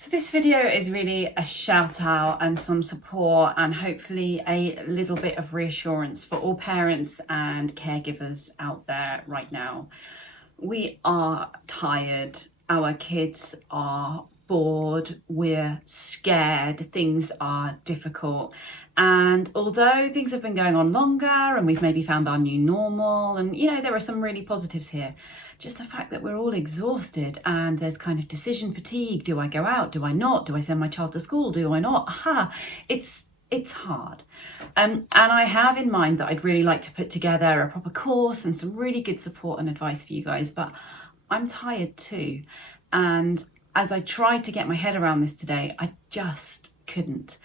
So this video is really a shout out and some support and hopefully a little bit of reassurance for all parents and caregivers out there right now. We are tired, our kids are bored, we're scared, things are difficult. And although things have been going on longer and we've maybe found our new normal, and there are some really positives here, just the fact that we're all exhausted and there's kind of decision fatigue. Do I go out? Do I not? Do I send my child to school? Do I not? It's hard. And I have in mind that I'd really like to put together a proper course and some really good support and advice for you guys, but I'm tired too. And as I tried to get my head around this today, I just couldn't.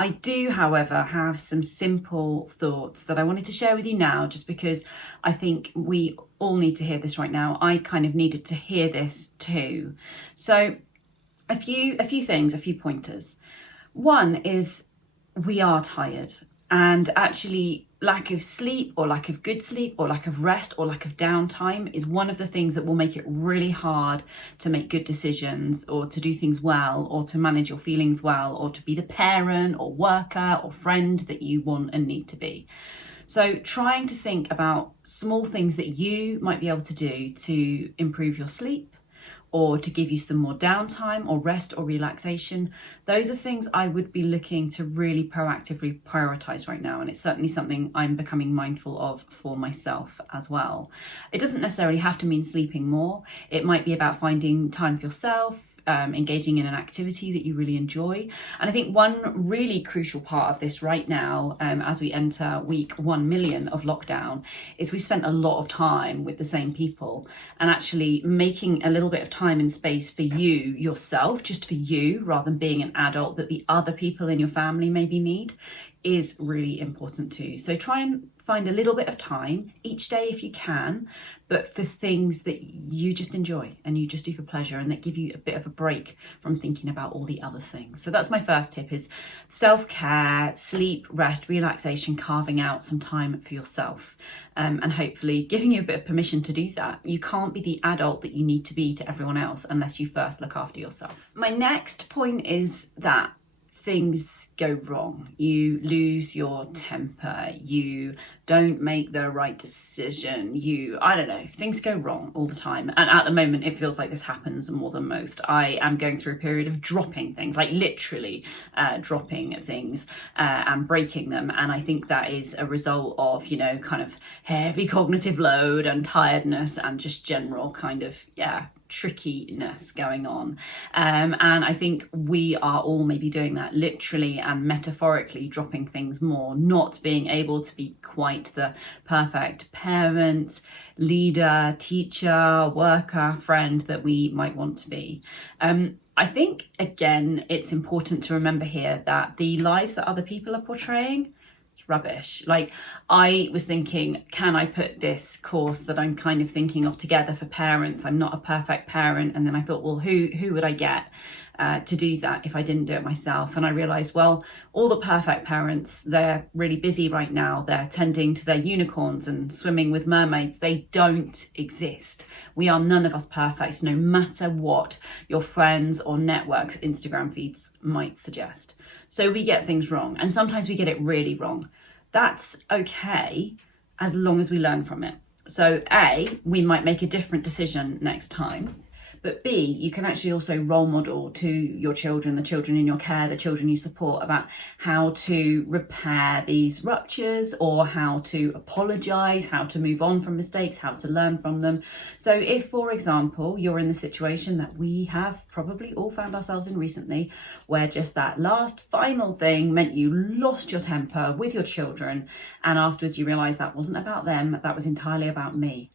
I do, however, have some simple thoughts that I wanted to share with you now, just because I think we all need to hear this right now. I kind of needed to hear this too. So a few things, a few pointers. One is we are tired, and actually lack of sleep or lack of good sleep or lack of rest or lack of downtime is one of the things that will make it really hard to make good decisions or to do things well or to manage your feelings well or to be the parent or worker or friend that you want and need to be. So trying to think about small things that you might be able to do to improve your sleep or to give you some more downtime or rest or relaxation. Those are things I would be looking to really proactively prioritize right now. And it's certainly something I'm becoming mindful of for myself as well. It doesn't necessarily have to mean sleeping more. It might be about finding time for yourself, engaging in an activity that you really enjoy. And I think one really crucial part of this right now, as we enter week 1 million of lockdown, is we spent a lot of time with the same people, and actually making a little bit of time and space for you, yourself, just for you, rather than being an adult that the other people in your family maybe need, is really important too. So try and find a little bit of time each day if you can, but for things that you just enjoy and you just do for pleasure and that give you a bit of a break from thinking about all the other things. So that's my first tip, is self-care, sleep, rest, relaxation, carving out some time for yourself, and hopefully giving you a bit of permission to do that. You can't be the adult that you need to be to everyone else unless you first look after yourself. My next point is that things go wrong. You lose your temper, you don't make the right decision, things go wrong all the time. And at the moment, it feels like this happens more than most. I am going through a period of dropping things, like literally dropping things and breaking them. And I think that is a result of, kind of heavy cognitive load and tiredness and just general kind of, trickiness going on. And I think we are all maybe doing that literally and metaphorically, dropping things more, not being able to be quite the perfect parent, leader, teacher, worker, friend that we might want to be. I think, again, it's important to remember here that the lives that other people are portraying, rubbish. Like, I was thinking, can I put this course that I'm kind of thinking of together for parents? I'm not a perfect parent. And then I thought, well, who would I get to do that if I didn't do it myself? And I realized, well, all the perfect parents, they're really busy right now. They're tending to their unicorns and swimming with mermaids. They don't exist. We are none of us perfect, no matter what your friends or networks, Instagram feeds might suggest. So we get things wrong, and sometimes we get it really wrong. That's okay, as long as we learn from it. So A, we might make a different decision next time. But B, you can actually also role model to your children, the children in your care, the children you support, about how to repair these ruptures or how to apologise, how to move on from mistakes, how to learn from them. So if, for example, you're in the situation that we have probably all found ourselves in recently, where just that last final thing meant you lost your temper with your children, and afterwards you realise that wasn't about them, that was entirely about me.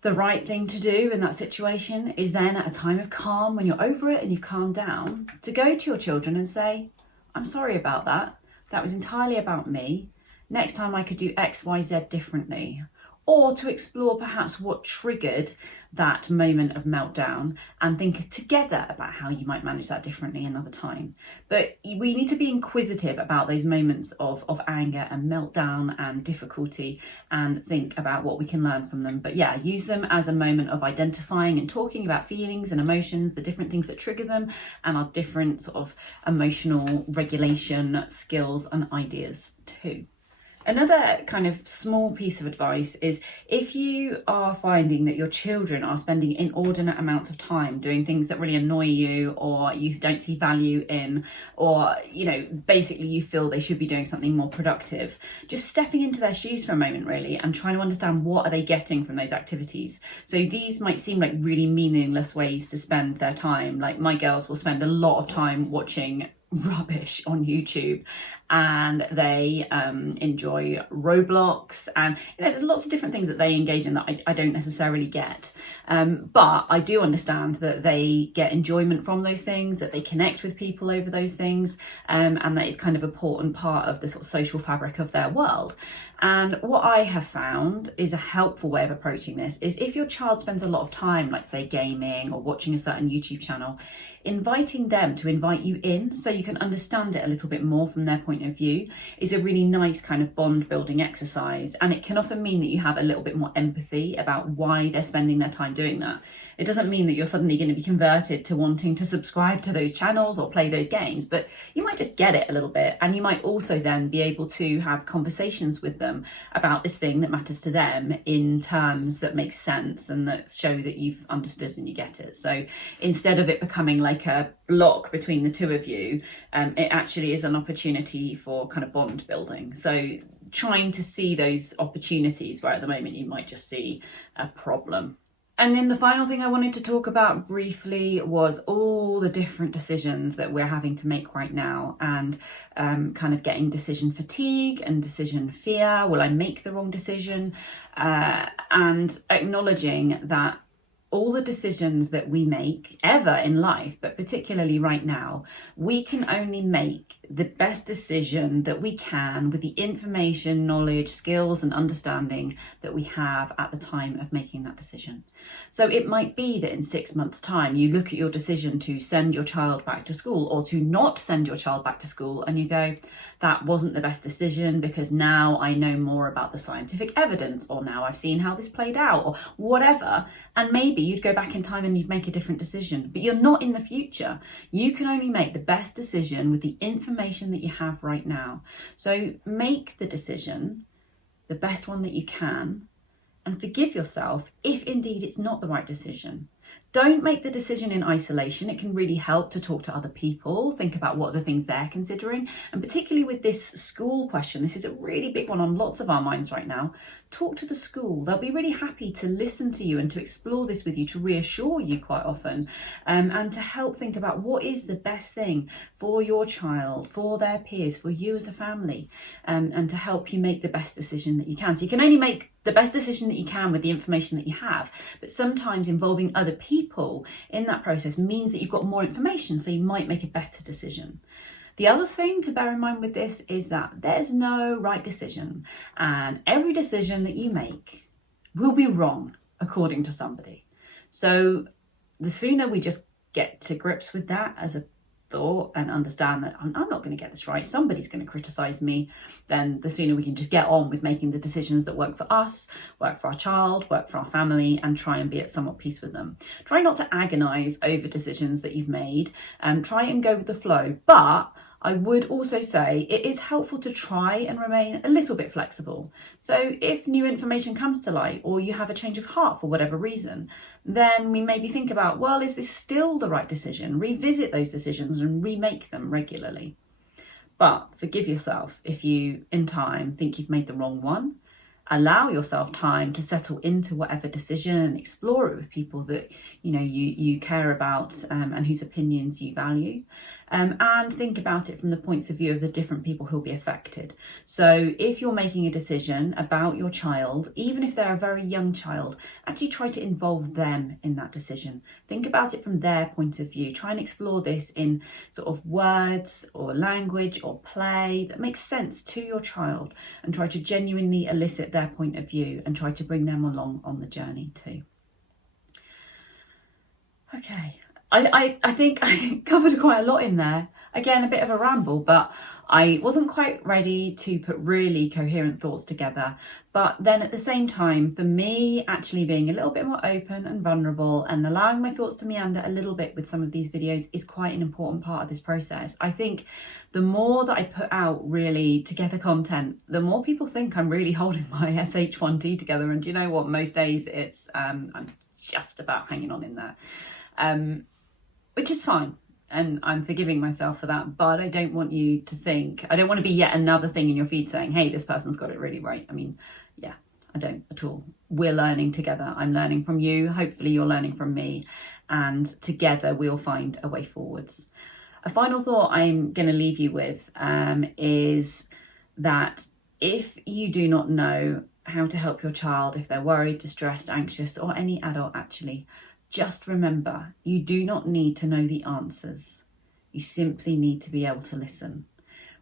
The right thing to do in that situation is then, at a time of calm, when you're over it and you've calmed down, to go to your children and say, I'm sorry about that. That was entirely about me. Next time I could do X, Y, Z differently. or to explore perhaps what triggered that moment of meltdown and think together about how you might manage that differently another time. But we need to be inquisitive about those moments of anger and meltdown and difficulty and think about what we can learn from them. But yeah, use them as a moment of identifying and talking about feelings and emotions, the different things that trigger them, and our different sort of emotional regulation skills and ideas too. Another kind of small piece of advice is if you are finding that your children are spending inordinate amounts of time doing things that really annoy you, or you don't see value in, or, you know, basically you feel they should be doing something more productive, just stepping into their shoes for a moment really and trying to understand what are they getting from those activities. So these might seem like really meaningless ways to spend their time. Like my girls will spend a lot of time watching rubbish on YouTube, and they enjoy Roblox, and you know, there's lots of different things that they engage in that I don't necessarily get, but I do understand that they get enjoyment from those things, that they connect with people over those things, and that is kind of an important part of the sort of social fabric of their world. And what I have found is a helpful way of approaching this is if your child spends a lot of time, like say gaming or watching a certain YouTube channel, inviting them to invite you in so you can understand it a little bit more from their point of view is a really nice kind of bond building exercise. And it can often mean that you have a little bit more empathy about why they're spending their time doing that. It doesn't mean that you're suddenly going to be converted to wanting to subscribe to those channels or play those games, but you might just get it a little bit. And you might also then be able to have conversations with them about this thing that matters to them in terms that make sense and that show that you've understood and you get it. So instead of it becoming like a block between the two of you, it actually is an opportunity for kind of bond building. So trying to see those opportunities where at the moment you might just see a problem. And then the final thing I wanted to talk about briefly was all the different decisions that we're having to make right now, and kind of getting decision fatigue and decision fear. Will I make the wrong decision? And acknowledging that all the decisions that we make ever in life, but particularly right now, we can only make the best decision that we can with the information, knowledge, skills and understanding that we have at the time of making that decision. So it might be that in 6 months' time, you look at your decision to send your child back to school or to not send your child back to school and you go, that wasn't the best decision because now I know more about the scientific evidence, or now I've seen how this played out, or whatever. And maybe you'd go back in time and you'd make a different decision, but you're not in the future. You can only make the best decision with the information that you have right now. So make the decision, the best one that you can, and forgive yourself if indeed it's not the right decision. Don't make the decision in isolation. It can really help to talk to other people, think about what are the things they're considering. And particularly with this school question, this is a really big one on lots of our minds right now. Talk to the school. They'll be really happy to listen to you and to explore this with you, to reassure you quite often, and to help think about what is the best thing for your child, for their peers, for you as a family, and to help you make the best decision that you can. So you can only make the best decision that you can with the information that you have, but sometimes involving other people in that process means that you've got more information, so you might make a better decision. The other thing to bear in mind with this is that there's no right decision, and every decision that you make will be wrong according to somebody. So the sooner we just get to grips with that as a thought and understand that I'm not going to get this right, somebody's going to criticize me, then the sooner we can just get on with making the decisions that work for us, work for our child, work for our family, and try and be at somewhat peace with them. Try not to agonize over decisions that you've made, and try and go with the flow. But I would also say it is helpful to try and remain a little bit flexible. So if new information comes to light, or you have a change of heart for whatever reason, then we maybe think about, well, is this still the right decision? Revisit those decisions and remake them regularly. But forgive yourself if you, in time, think you've made the wrong one. Allow yourself time to settle into whatever decision and explore it with people that you care about, and whose opinions you value. And think about it from the points of view of the different people who'll be affected. So if you're making a decision about your child, even if they're a very young child, actually try to involve them in that decision. Think about it from their point of view. Try and explore this in sort of words or language or play that makes sense to your child, and try to genuinely elicit their point of view and try to bring them along on the journey too. Okay, I think I covered quite a lot in there. Again, a bit of a ramble, but I wasn't quite ready to put really coherent thoughts together. But then at the same time, for me, actually being a little bit more open and vulnerable and allowing my thoughts to meander a little bit with some of these videos is quite an important part of this process. I think the more that I put out really together content, the more people think I'm really holding my SH1T together. And you know what? Most days it's I'm just about hanging on in there, which is fine. And I'm forgiving myself for that, but I don't want you to think, I don't want to be yet another thing in your feed saying, hey, this person's got it really right. I mean, yeah, I don't at all. We're learning together. I'm learning from you. Hopefully you're learning from me, and together we'll find a way forwards. A final thought I'm going to leave you with is that if you do not know how to help your child, if they're worried, distressed, anxious, or any adult actually, just remember, you do not need to know the answers. You simply need to be able to listen.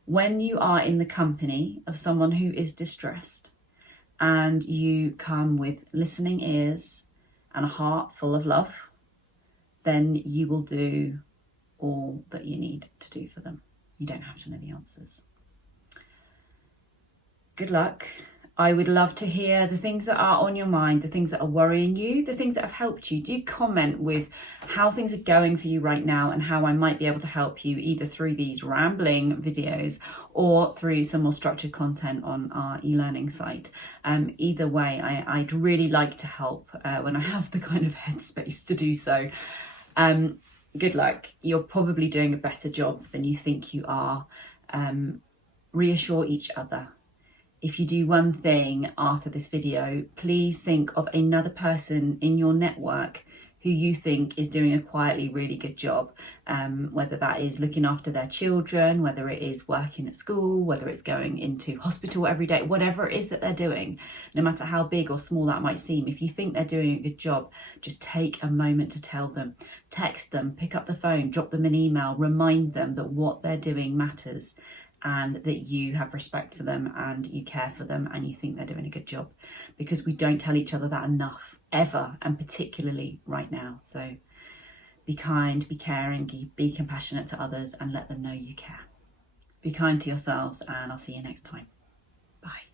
When you are in the company of someone who is distressed and you come with listening ears and a heart full of love, then you will do all that you need to do for them. You don't have to know the answers. Good luck. I would love to hear the things that are on your mind, the things that are worrying you, the things that have helped you. Do comment with how things are going for you right now and how I might be able to help you either through these rambling videos or through some more structured content on our e-learning site. Either way, I'd really like to help when I have the kind of headspace to do so. Good luck. You're probably doing a better job than you think you are. Reassure each other. If you do one thing after this video, please think of another person in your network who you think is doing a quietly really good job, whether that is looking after their children, whether it is working at school, whether it's going into hospital every day, whatever it is that they're doing, no matter how big or small that might seem. If you think they're doing a good job, just take a moment to tell them, text them, pick up the phone, drop them an email, remind them that what they're doing matters, and that you have respect for them and you care for them and you think they're doing a good job, because we don't tell each other that enough, ever, and particularly right now. So be kind, be caring, be compassionate to others, and let them know you care. Be kind to yourselves, and I'll see you next time. Bye.